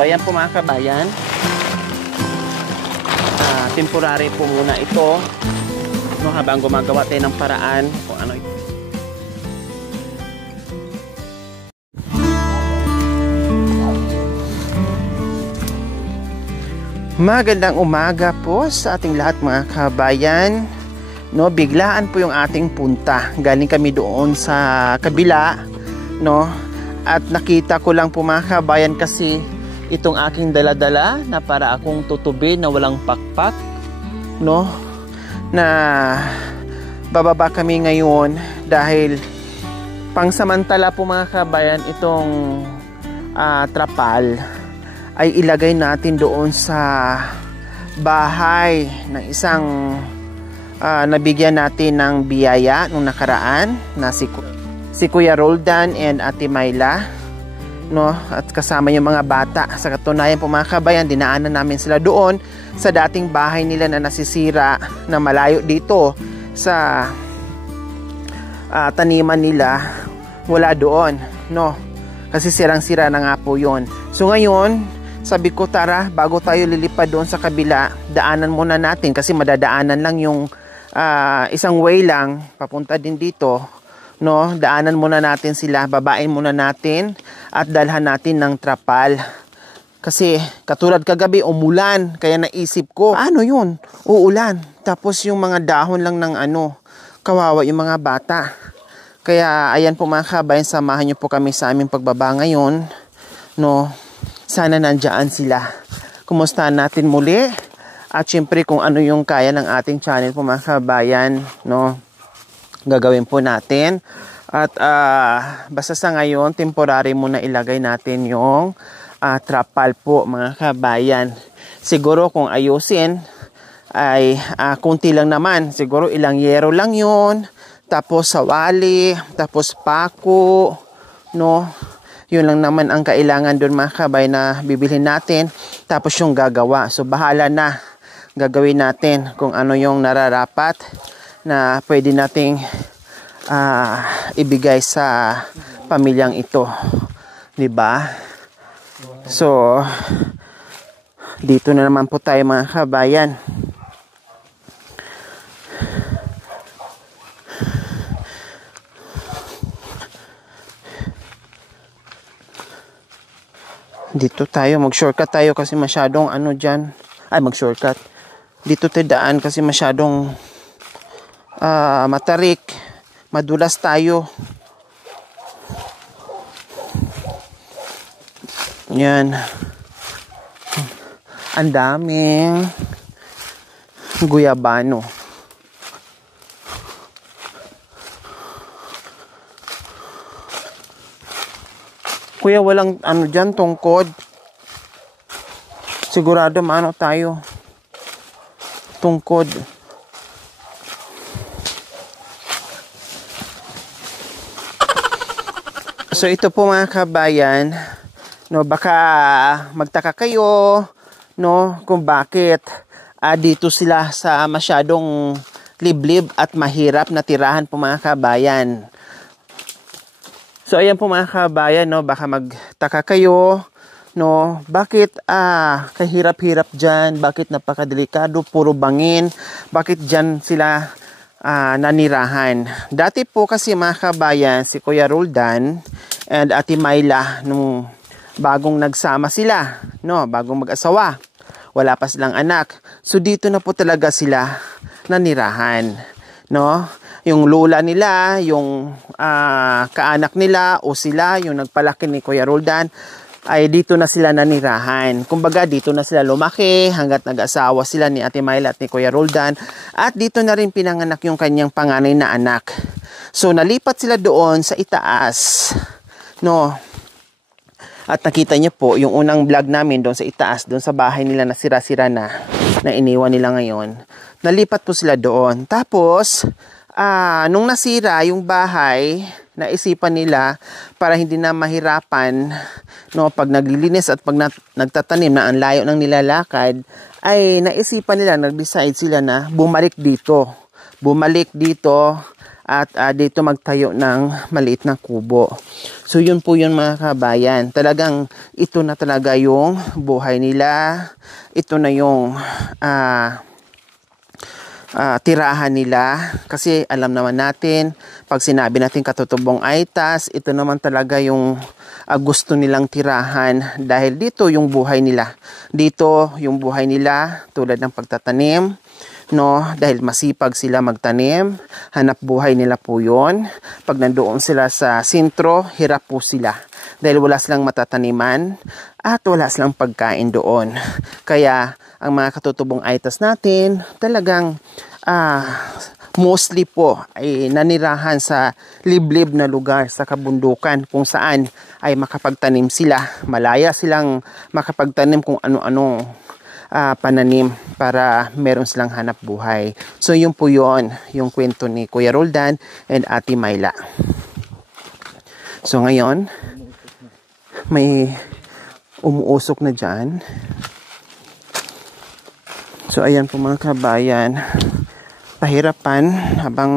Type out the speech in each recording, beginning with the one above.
So ayan po mga kabayan, temporary po muna ito, no, habang gumagawa tayo ng paraan kung ano ito. Magandang umaga po sa ating lahat mga kabayan. No, biglaan po yung ating punta. Galing kami doon sa kabila, no? At nakita ko lang po mga kabayan kasi itong aking dala-dala na para akong tutubi na walang pakpak, no? Na bababa kami ngayon dahil pangsamantala po mga kabayan itong trapal ay ilagay natin doon sa bahay ng isang nabigyan natin ng biyaya nung nakaraan na si Kuya Roldan and Ate Myla, no? At kasama yung mga bata. Sa katunayan po mga kabayan, dinaanan namin sila doon sa dating bahay nila na nasisira na malayo dito sa taniman nila. Wala doon, no? Kasi sirang-sira na nga po yun. So ngayon, sabi ko tara, bago tayo lilipad doon sa kabila, daanan muna natin kasi madadaanan lang yung isang way lang papunta din dito, no? Daanan muna natin sila, babain muna natin at dalhan natin ng trapal. Kasi katulad kagabi umulan, kaya naisip ko, ano yun? Uulan. Tapos yung mga dahon lang ng kawawa yung mga bata. Kaya ayan po mga kabayan, samahan niyo po kami sa aming pagbaba ngayon, no? Sana nandyan sila. Kumustahan natin muli. At syempre kung ano yung kaya ng ating channel po mga kabayan, no, gagawin po natin. At basta sa ngayon, temporary muna ilagay natin yung trapal po mga kabayan. Siguro kung ayusin, ay kunti lang naman. Siguro ilang yero lang yun. Tapos sawali, tapos pako, no. Yun lang naman ang kailangan doon mga kabay na bibilhin natin. Tapos yung gagawa. So bahala na. Gagawin natin kung ano yung nararapat na pwede nating ibigay sa pamilyang ito. Diba? So, dito na naman po tayo mga kabayan. Dito tayo, mag-shortcut tayo kasi masyadong dyan. Ay, mag-shortcut. Dito tayo daan kasi masyadong matarik. Madulas tayo. Yan. Ang daming guyabano. Kuya, walang dyan, tungkod. Sigurado maano tayo. Tungkod. So ito po mga kabayan, no, baka magtaka kayo, no, kung bakit dito sila sa masyadong liblib at mahirap na tirahan po mga kabayan. So ayan po mga kabayan, no, baka magtaka kayo, no, bakit kahirap-hirap dyan, bakit napakadelikado, puro bangin, bakit dyan sila nanirahan. Dati po kasi mga kabayan, si Kuya Roldan and Ate Myla, nung bagong nagsama sila, no, bagong mag-asawa, wala pa silang anak. So dito na po talaga sila nanirahan, no. Yung lola nila, yung kaanak nila o sila, yung nagpalaki ni Kuya Roldan, ay dito na sila nanirahan. Kumbaga, dito na sila lumaki hanggat nag-asawa sila ni Ate Myla at ni Kuya Roldan. At dito na rin pinanganak yung kanyang panganay na anak. So, nalipat sila doon sa itaas, no. At nakita niyo po, yung unang vlog namin doon sa itaas, doon sa bahay nila na sira-sira na iniwan nila ngayon. Nalipat po sila doon. Tapos, nung nasira yung bahay, naisipan nila para hindi na mahirapan, no, pag naglilinis at pag nagtatanim na ang layo ng nilalakad, ay naisipan nila, nag-decide sila na bumalik dito at dito magtayo ng maliit na kubo. So yun po yun mga kabayan. Talagang ito na talaga yung buhay nila. Ito na yung tirahan nila. Kasi alam naman natin, pag sinabi natin Katutubong Aitas, ito naman talaga yung gusto nilang tirahan. Dahil dito yung buhay nila. Dito yung buhay nila tulad ng pagtatanim. No, dahil masipag sila magtanim, hanap buhay nila po yun. Pag nandoon sila sa sentro, hirap po sila. Dahil wala silang matataniman at wala silang pagkain doon. Kaya, ang mga Katutubong Aitas natin, talagang mostly po ay nanirahan sa liblib na lugar sa kabundukan kung saan ay makapagtanim sila. Malaya silang makapagtanim kung ano-ano pananim para meron silang hanap buhay. So yun po yun, yung kwento ni Kuya Roldan and Ate Myla. So ngayon, may umuusok na dyan. So ayan po mga kabayan, pahirapan habang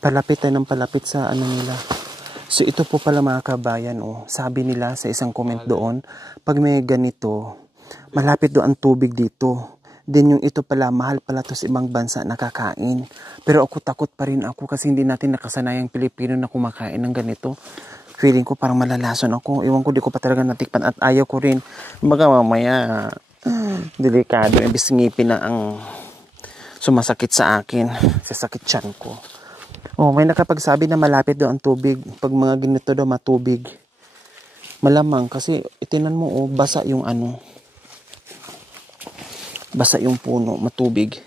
palapit tayo ng palapit sa ano nila. So ito po pala mga kabayan, sabi nila sa isang comment doon, pag may ganito, malapit doon ang tubig dito. Then yung ito pala, mahal pala to sa ibang bansa nakakain. Pero ako takot pa rin ako kasi hindi natin nakasanayang Pilipino na kumakain ng ganito. Feeling ko parang malalason ako. Iwan ko, di ko pa talaga natikpan at ayaw ko rin. Baga mamaya, delikado. Ibig ngipin na ang sumasakit sa akin. Sasakit tiyan ko. May nakapagsabi na malapit daw ang tubig. Pag mga ganito daw matubig. Malamang kasi itinan mo basa yung ano. Basa yung puno, matubig.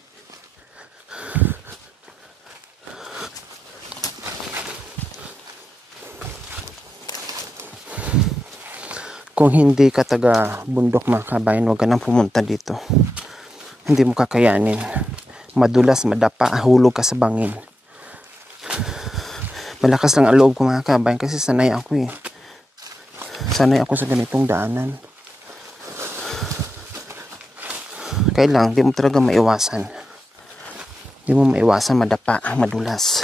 Kung hindi ka taga bundok mga kabayan, huwag ka nang pumunta dito. Hindi mo kakayanin. Madulas, madapa, hulog ka sa bangin. Malakas lang ang loob ko mga kabayan kasi sanay ako eh. Sanay ako sa ganitong daanan. Kaya lang, di mo talaga maiwasan. Di mo maiwasan madapa, madulas.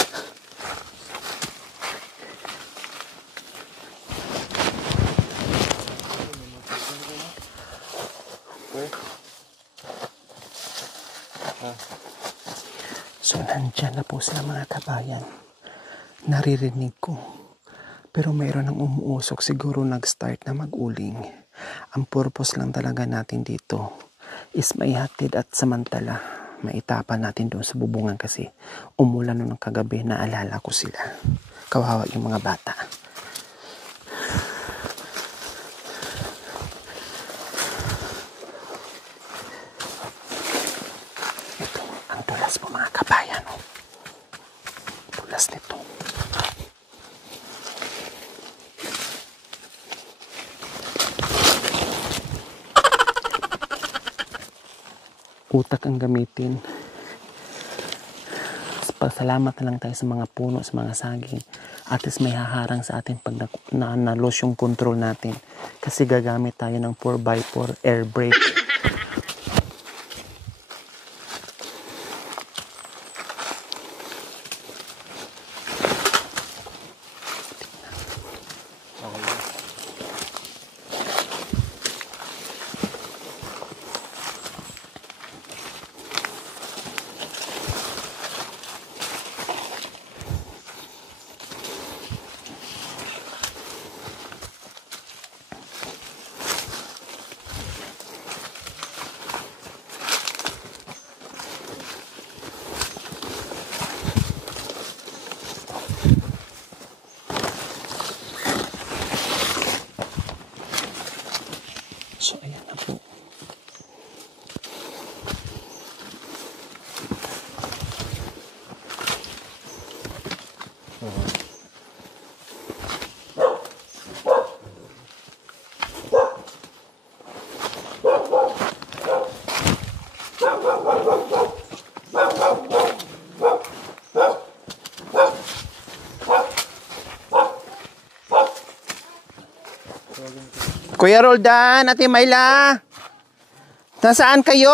So, nandyan na po sila mga kabayan. Naririnig ko. Pero mayroon ng umuusok. Siguro nag-start na mag-uling. Ang purpose lang talaga natin dito is maihatid at samantala maitapan natin doon sa bubungan kasi umulan noong kagabi, naalala ko sila. Kawawa yung mga bata. Ito, ang tulas po mga kabayan. Tulas nito. Utak ang gamitin. Pasalamat na lang tayo sa mga puno, sa mga saging. At least may haharang sa atin pag na-los yung control natin. Kasi gagamit tayo ng 4x4 air brake. So, ayan na po. Kuya Roldan, Ate Myla, nasaan kayo?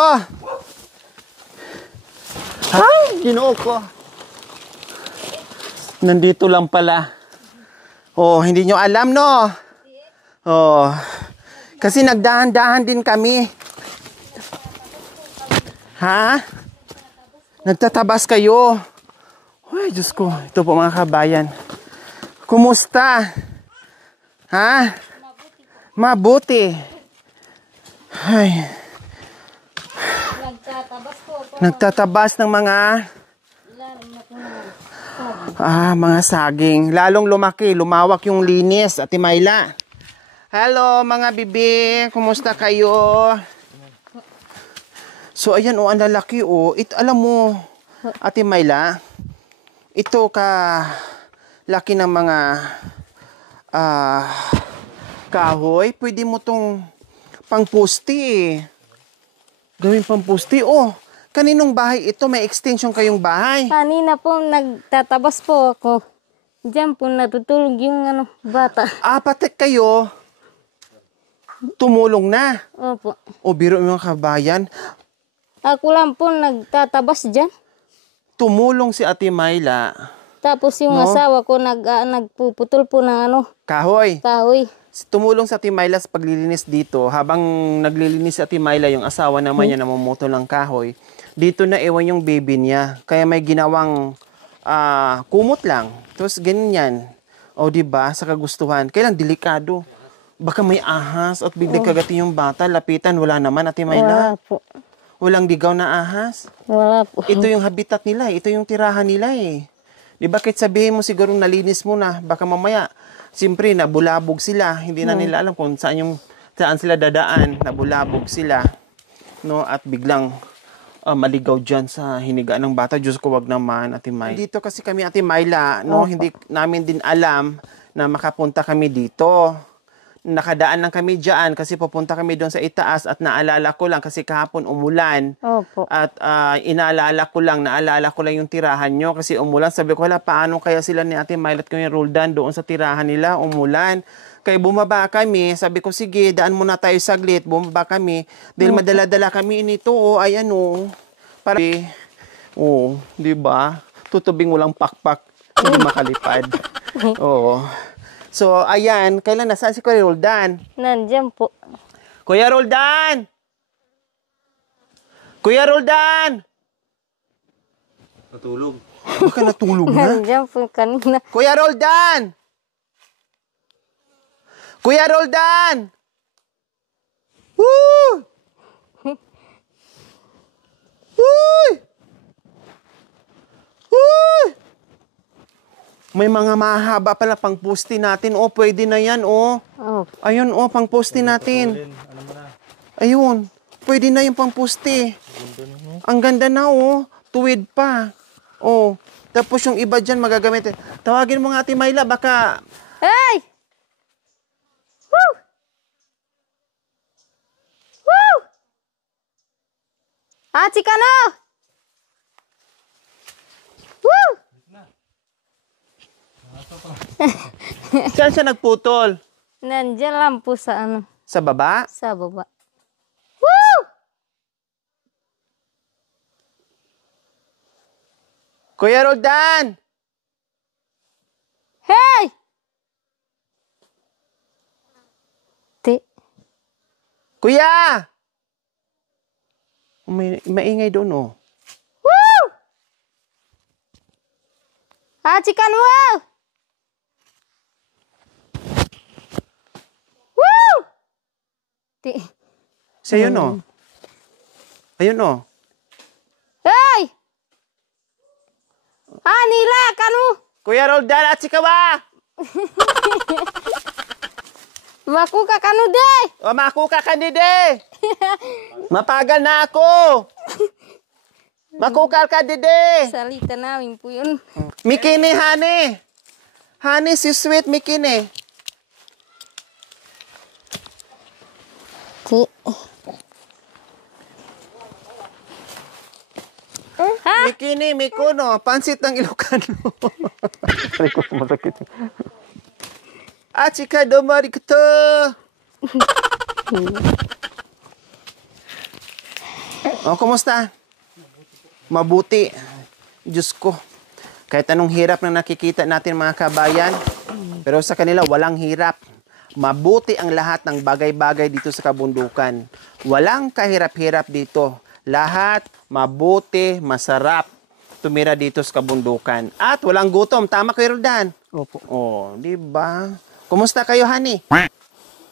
Ay, Ginoo ko. Nandito lang pala. Oh, hindi nyo alam, no? Oh, kasi nagdahan-dahan din kami. Ha? Nagtatabas kayo. Ay, Diyos ko. Ito po mga kabayan. Kumusta? Ha? Mabuti. Ay. Nagtatabas ng mga mga saging. Lalong lumaki, lumawak yung linis, Ate Myla. Hello mga bibi, kumusta kayo? So ayan ang lalaki alam mo, Ate Myla, ito laki ng mga kahoy, pwede mo tong pangpusti Gawin pangpusti. Kaninong bahay ito? May extension kayong bahay? Kanina po, nagtatabas po ako. Diyan po natutulog yung bata. Apat kayo, tumulong na. Opo. Biro mga kabayan. Ako lang po nagtatabas dyan. Tumulong si Ate Myla. Tapos yung asawa ko nagpuputol po ng kahoy. Kahoy. Tumulong sa Ate Myla sa paglilinis dito. Habang naglilinis si Ate Myla, yung asawa naman niya namumutol ng kahoy. Dito na ewan yung baby niya. Kaya may ginawang kumot lang. Tapos ganyan. Diba? Sa kagustuhan. Kailan delikado. Baka may ahas at biglang kagatin yung bata. Lapitan. Wala naman, Ate Myla. Wala po. Walang ligaw na ahas. Wala po. Ito yung habitat nila. Ito yung tirahan nila eh. Di ba kahit sabihin mo siguro nalinis mo na. Baka mamaya, siyempre nabulabog sila. Hindi na nila alam kung saan sila dadaan. Nabulabog sila. No? At biglang maligaw dyan sa hinigaan ng bata. Diyos ko, wag naman, Ate Myla. Dito kasi kami, Ate Myla, no? Hindi namin din alam na makapunta kami dito. Nakadaan lang kami dyan kasi pupunta kami doon sa itaas at naalala ko lang kasi kahapon umulan. Opo. At naalala ko lang yung tirahan nyo kasi umulan. Sabi ko, paano kaya sila ni Ate Myla at Kuya Roldan doon sa tirahan nila, umulan. Kaya bumaba kami, sabi ko, sige, daan muna tayo saglit. Bumaba kami. Dahil madala-dala kami nito, ayan para, di ba? Tutubing walang pakpak, hindi makalipad. So, ayan, kailan nasaan si Kuya Roldan? Nandiyan po. Kuya Roldan! Kuya Roldan! Natulog. Baka natulog na? Nandiyan po kanina. Kuya Roldan! Kuya Roldan! Woo! Woo! Woo! May mga mahaba pala pang poste natin. Pwede na yan, Ayun, pang poste natin. Ayun. Pwede na yung pang poste. Ang ganda na, Tuwid pa. Tapos yung iba dyan magagamit. Tawagin mo nga, Ate Myla, baka... Hey! Woo! Woo! Chikano! Woo! Saan siya nagputol? Nandiyan lang po sa Sa baba? Sa baba. Woo! Kuya Roldan! Hey! Kuya! May maingay doon, Woo! Chikano! Woo! Sa yun, Ayun, Hey! Nila, kanu? Kuya Roldan at si Kawa! Maku ka kanu de! Makuka ka dide! Mapagal na ako! Makukal ka dide! Salita namin po yun. Mikini, honey! Honey, si sweet Mikini. Mikini, Mikuno, pansit ng Ilocano. Aray ko, masakit. Chika, domari ko to. Kumusta? Mabuti. Diyos ko. Kahit anong hirap na nakikita natin mga kabayan, pero sa kanila walang hirap. Mabuti ang lahat ng bagay-bagay dito sa kabundukan. Walang kahirap-hirap dito. Lahat mabuti, masarap tumira dito sa kabundukan. At walang gutom. Tama kayo, Roldan? Opo. Oh, di ba? Kumusta kayo, honey?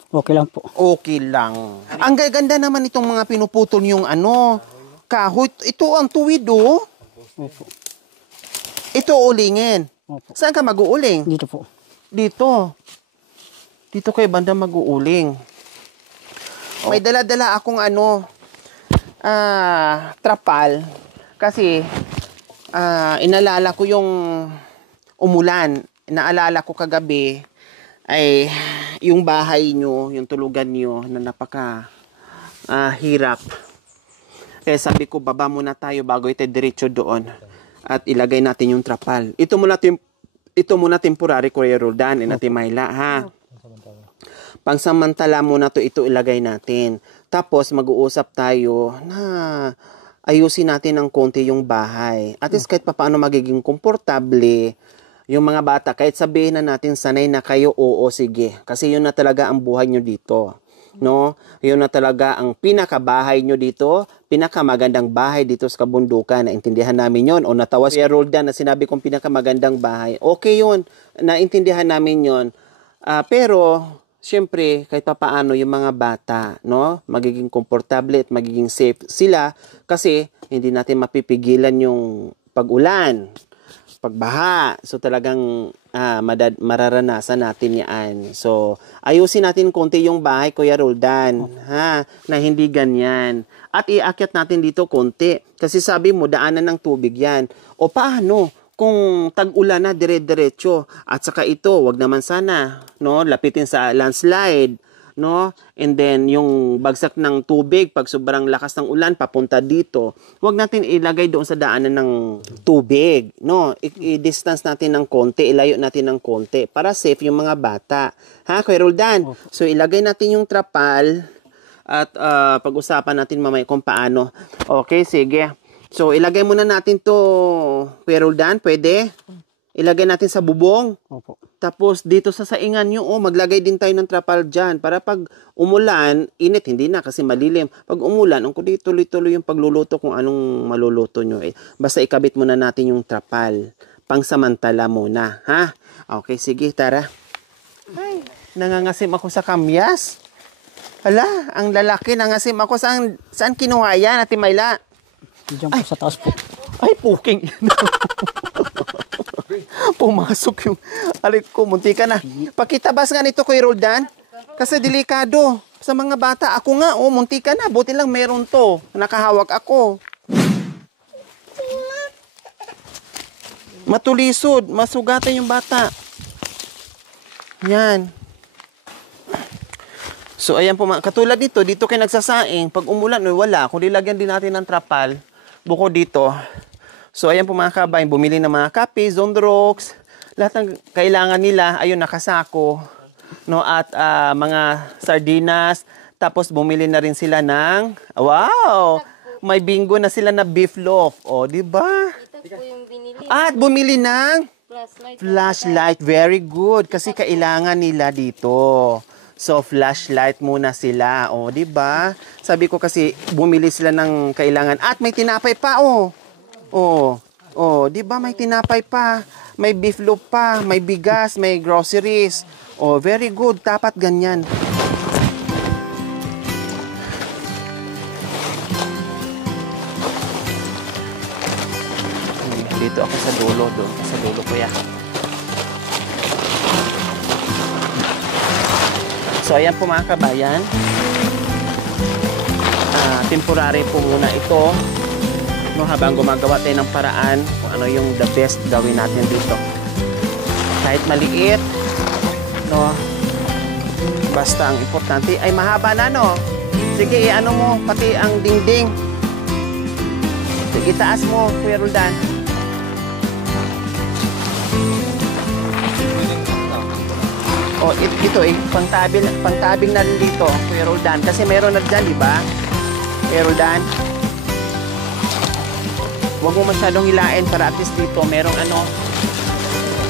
Okay lang po. Okay lang. Ang gaganda naman itong mga pinuputol yung kahoy. Ito ang tuwid, oh. Opo. Ito ulingin. Opo. Saan ka mag-uuling? Dito po. Dito. Dito kay banda mag-uuling. May dala-dala akong trapal. Kasi, inalala ko yung umulan. Naalala ko kagabi ay yung bahay nyo, yung tulugan nyo na napaka hirap. Kaya sabi ko, baba muna tayo bago ito diretso doon. At ilagay natin yung trapal. Ito muna temporary, Kuya Roldan, Ate Myla, ha? Pangsamantala muna ito ilagay natin. Tapos mag-uusap tayo na ayusin natin ng konti yung bahay. At least kahit paano magiging komportable yung mga bata. Kahit sabihin na natin sanay na kayo, oo, sige. Kasi yun na talaga ang buhay nyo dito. No? Yun na talaga ang pinakabahay nyo dito, pinakamagandang bahay dito sa kabundukan. Naintindihan namin yon. O natawa si Roldan na sinabi kong pinakamagandang bahay. Okay yun. Naintindihan namin yon. Pero siyempre, kahit papaano yung mga bata, no, magiging komportable at magiging safe sila kasi hindi natin mapipigilan yung pag-ulan, pagbaha. So talagang mararanasan natin yan. So ayusin natin konti yung bahay, Kuya Roldan, ha, na hindi ganyan. At iakyat natin dito konti kasi sabi mo daanan ng tubig yan. O paano? Kung tag-ulan na dire-diretso at saka ito, wag naman sana, no, lapitin sa landslide, no? And then yung bagsak ng tubig pag sobrang lakas ng ulan papunta dito, wag natin ilagay doon sa daanan ng tubig, no? I-distance natin ng konti, ilayo natin ng konti para safe yung mga bata. Ha, Kuya Roldan? So ilagay natin yung trapal at pag-usapan natin mamaya kung paano. Okay, sige. So, ilagay muna natin to, Kuya Roldan, pwede? Ilagay natin sa bubong. Opo. Tapos, dito sa saingan nyo, maglagay din tayo ng trapal dyan. Para pag umulan, init, hindi na kasi malilim. Pag umulan, kung tuloy-tuloy yung pagluluto kung anong maluluto nyo. Basta ikabit muna natin yung trapal. Pangsamantala muna, ha? Okay, sige, tara. Ay, nangangasim ako sa kamyas. Hala, ang lalaki, nangasim ako. Saan kinuha yan, Ate Myla? Diyan po sa taas po. Ay, puking. Pumasok yung alik ko. Munti ka na. Pakitabas nga nito, Kuya Roldan. Kasi delikado. Sa mga bata, ako nga, munti ka na. Buti lang meron to. Nakahawak ako. Matulisod. Masugatan yung bata. Yan. So, ayan po. Katulad dito kayo nagsasaing. Pag umulan, wala. Kung nilagyan din natin ng trapal, buko dito. So, ayan po mga kabayan, bumili ng mga kape, Zondrox, lahat ng kailangan nila, ayun, nakasako, no, at mga sardinas, tapos bumili na rin sila ng, wow, may bingo na sila na beef loaf, o, di ba? Ito po yung binili. At bumili ng Flashlight. flashlight, very good, kasi kailangan nila dito. So, flashlight muna sila. O, di ba? Sabi ko kasi, bumili sila ng kailangan. At may tinapay pa, oh. Oh, di ba? May tinapay pa. May beef loaf pa. May bigas. May groceries. Oh, very good. Dapat ganyan. Dito ako sa dulo. Doon sa dulo, kuya. So, ayan po mga kabayan. Temporary po muna ito. No, habang gumagawa tayo ng paraan kung ano yung the best gawin natin dito. Kahit maliit, no, basta ang importante ay mahaba na, no. Sige, ano mo, pati ang dingding. Sige, taas mo, Kuya Roldan. O, ito pangtabing na rin dito, Kuya Roldan. Kasi meron na dyan, di ba? Kuya Roldan. Huwag mo masyadong hilain para at least dito merong ano,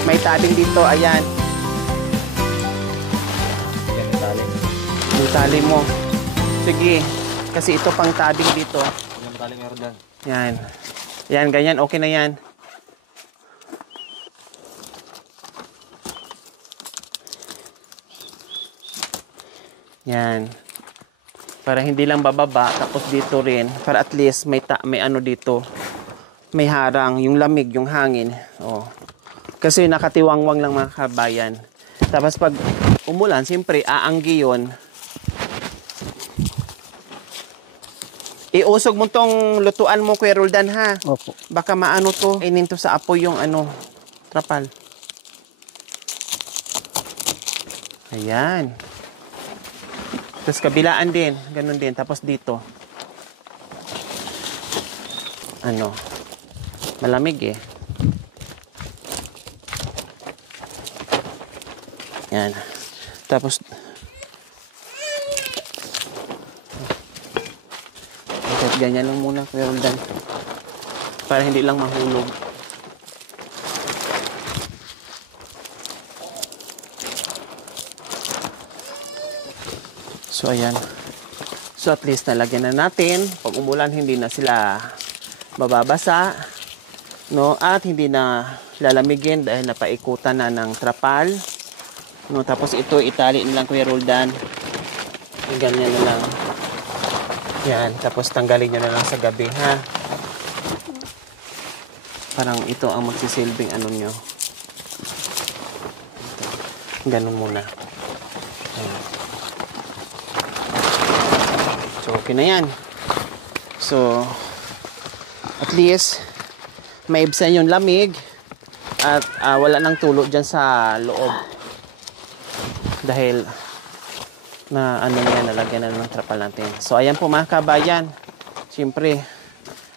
may tabing dito. Ayan. Yan ang tali. Yung tali mo. Sige. Kasi ito pang tabing dito. Yan ang tali meron dyan. Yan. Yan, ganyan. Okay na yan. Yan. Para hindi lang bababa, tapos dito rin. Para at least may ano dito. May harang. Yung lamig, yung hangin. Oh. Kasi nakatiwangwang lang mga kabayan. Tapos pag umulan, siyempre, aanggi yun. Iusog mo tong lutuan mo, Kuya Roldan, ha? Opo. Baka maano to. Inin to sa apoy yung ano, trapal. Ayan. Tapos kabilaan din. Ganun din. Tapos dito. Ano? Malamig eh. Yan. Tapos kahit ganyan lang muna, Kuya Roldan. Para hindi lang mahulog. So, ayan. So, at least nalagyan na natin. Pag umulan, hindi na sila mababasa. No? At hindi na lalamigin dahil napaikutan na ng trapal. No? Tapos ito, itali na lang, Kuya Roldan. Ganyan na lang. Yan. Tapos tanggalin nyo na lang sa gabi, ha? Parang ito ang magsisilbing ano nyo. Ganun muna. Ayan. So, okay na yan. So, at least, maibsan yung lamig at wala nang tulo dyan sa loob. Dahil, na ano niya, nalagyan na ng trapal natin. So, ayan po mga kabayan. Siyempre,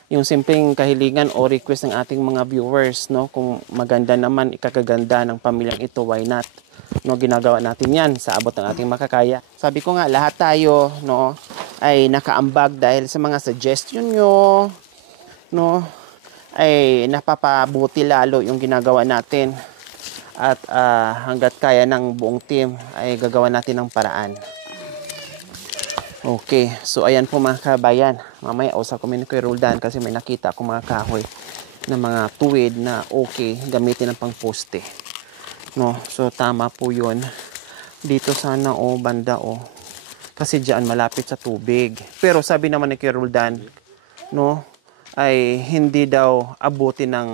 yung simpleng kahilingan o request ng ating mga viewers, no? Kung maganda naman, ikakaganda ng pamilyang ito, why not? No, ginagawa natin yan sa abot ng ating makakaya. Sabi ko nga, lahat tayo, no, ay nakaambag dahil sa mga suggestion nyo, no, ay napapabuti lalo yung ginagawa natin. At hanggat kaya ng buong team, ay gagawa natin ng paraan. Okay, so ayan po mga kabayan. Mamaya usap kami ni Kuya Roldan kasi may nakita akong mga kahoy na mga tuwid na okay, gamitin ng pang-poste. No, so tama po yun. Dito sana banda kasi diyan malapit sa tubig. Pero sabi naman ni Kuya Roldan, no, ay hindi daw abutin ng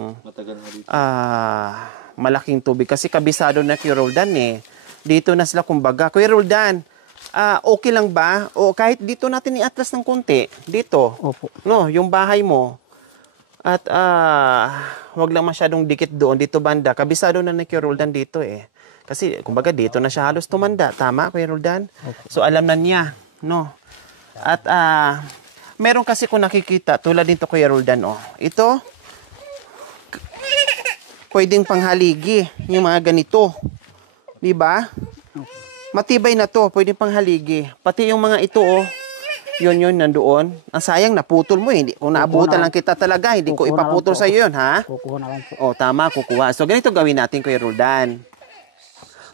malaking tubig. Kasi kabisado na Kuya Roldan eh. Dito na sila kumbaga. Kuya Roldan, okay lang ba? O kahit dito natin i-atlas ng konti. Dito. Opo. No, yung bahay mo. At wag lang masyadong dikit doon. Dito banda. Kabisado na ni Kuya Roldan dito eh. Kasi, kumbaga, dito na siya halos tumanda. Tama, Kuya Roldan? Okay. So, alam na niya, no? At, meron kasi kung nakikita, tulad dito, Kuya Roldan, ito, pwedeng panghaligi, yung mga ganito. Diba? Matibay na to, pwedeng panghaligi. Pati yung mga ito, yun, nandoon. Ang sayang, naputol mo eh. Kung naabutan lang kita talaga, hindi ko ipaputol sa iyo yun, ha? Kukuha na lang po. Tama, kukuha. So, ganito gawin natin, Kuya Roldan.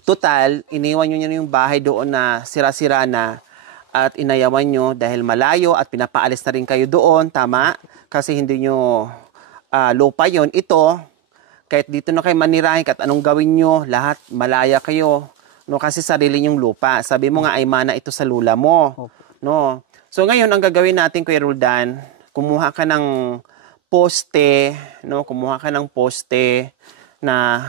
Total, iniwan nyo yung bahay doon na sira-sira na at inayawan nyo dahil malayo at pinapaalis na rin kayo doon, tama? Kasi hindi nyo lupa yon. Ito, kahit dito na kayo manirahin, kahit anong gawin nyo, lahat malaya kayo. No? Kasi sarili nyong lupa. Sabi mo nga ay mana ito sa lula mo. No? So ngayon, ang gagawin natin, Kuya Roldan, kumuha ka ng poste, no? Kumuha ka ng poste na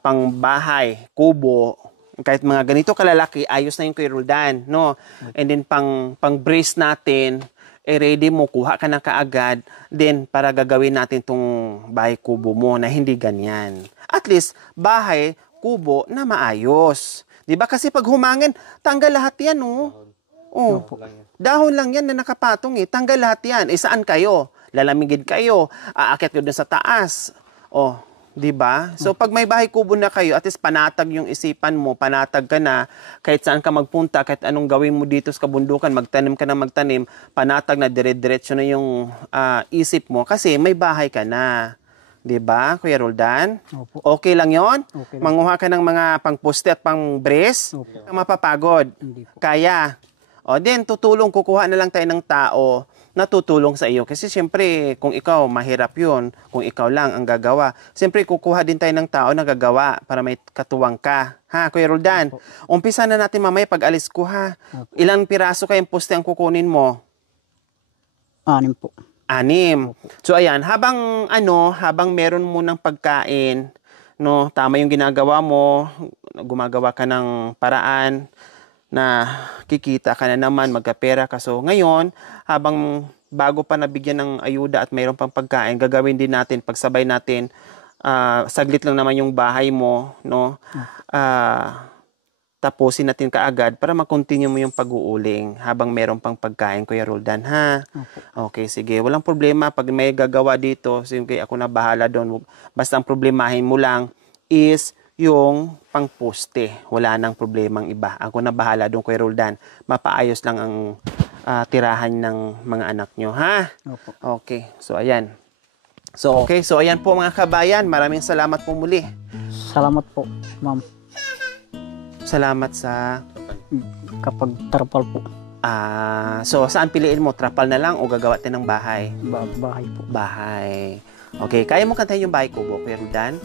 pang bahay, kubo, kahit mga ganito kalalaki, ayos na yung Kuya Roldan, no? And then pang brace natin, ready mo, kuha ka na kaagad, then para gagawin natin tong bahay kubo mo na hindi ganyan. At least, bahay, kubo na maayos. Diba? Kasi pag humangin, tanggal lahat yan, no? Dahon lang yan na nakapatong eh. Tanggal lahat yan. Saan kayo? Lalamigid kayo. Aakyat kayo dun sa taas. 'Di ba? So pag may bahay kubo na kayo, at least panatag yung isipan mo, panatag ka na, kahit saan ka magpunta, kahit anong gawin mo dito sa kabundukan, magtanim ka na magtanim, panatag na dire-diretso na yung isip mo kasi may bahay ka na. 'Di ba, Kuya Roldan? Opo. Okay lang 'yon? Okay lang. Manguha ka ng mga pangposte at pang-brace, Opo. kang mapapagod. Hindi po. Kaya. O din, kukuha na lang tayo ng tao na tutulong sa iyo. Kasi siyempre, kung ikaw, mahirap yun. Kung ikaw lang ang gagawa. Siyempre, kukuha din tayo ng tao na gagawa para may katuwang ka. Ha, Kuya Roldan? Umpisa na natin mamaya pag alis ko, ha? Ilang piraso kayong poste ang kukunin mo? 6 po. 6. So, ayan, habang meron mo ng pagkain, no, tama yung ginagawa mo, gumagawa ka ng paraan, na kikita ka na naman, magkapera ka. So, ngayon, bago pa nabigyan ng ayuda at mayroon pang pagkain, gagawin din natin, pagsabay natin, saglit lang naman yung bahay mo, no? Tapusin natin kaagad para makontinue mo yung pag-uuling habang mayroon pang pagkain, Kuya Roldan, ha? Okay, sige. Walang problema. Pag may gagawa dito, sige, ako na bahala doon. Basta ang problemahin mo lang is yung pangposte. Wala nang problemang iba. Ako na bahala doon, Kuya Roldan. Mapaayos lang ang tirahan ng mga anak nyo, ha? Opo. Okay. So, ayan. So, ayan po mga kabayan. Maraming salamat po muli. Salamat po, ma'am. Salamat sa... Kapag tarpal po. So, saan piliin mo? Trapal na lang o gagawa tayo ng bahay? Bahay po. Bahay. Okay. Kaya mo kantahin yung bahay kubo, Kuya Roldan?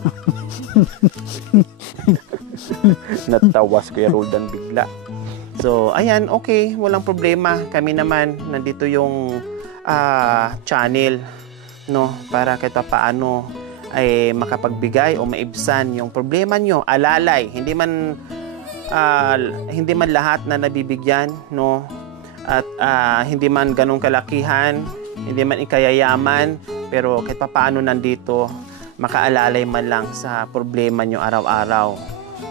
Natawas Kuya Roldan bigla. So, ayan, okay, walang problema. Kami naman, nandito yung channel, no, para kahit paano ay makapagbigay o maibsan yung problema nyo. Alalay, hindi man lahat na nabibigyan, no, at hindi man ganong kalakihan, hindi man ikayayaman, pero kahit paano nandito, makaalalay man lang sa problema nyo araw-araw,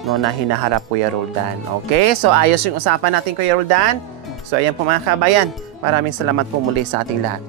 no, na hinaharap, Kuya Roldan. Okay? So, ayos yung usapan natin, Kuya Roldan. So, ayan po mga kabayan. Maraming salamat po muli sa ating lahat.